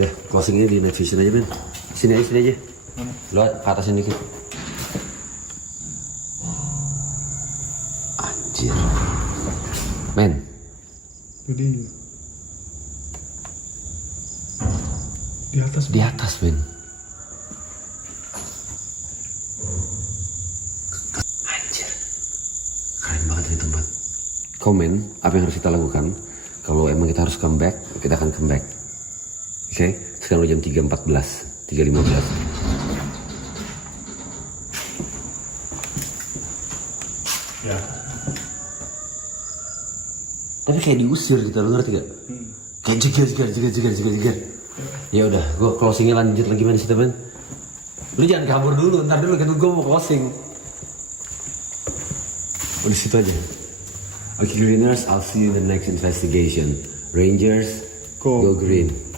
Ya, closingnya di night vision aja, men. Sini aja. Lo ke atasnya dikit. Anjir. Men. Jadi di atas, men. Anjir. Keren banget ini tempat. Komen apa yang harus kita lakukan. Kalau emang kita harus comeback, kita akan comeback. Oke? Sekarang udah jam 3.14, 3.15. ya. Tapi kayak diusir gitu, lo ngerti gak? Kayak jeger. Ya udah, gue closingnya lanjut lagi, mana sih, temen? Lu jangan kabur dulu, ntar dulu kan gue mau closing. Di situ aja. Okay, Griners, I'll see you in the next investigation. Rangers, go green.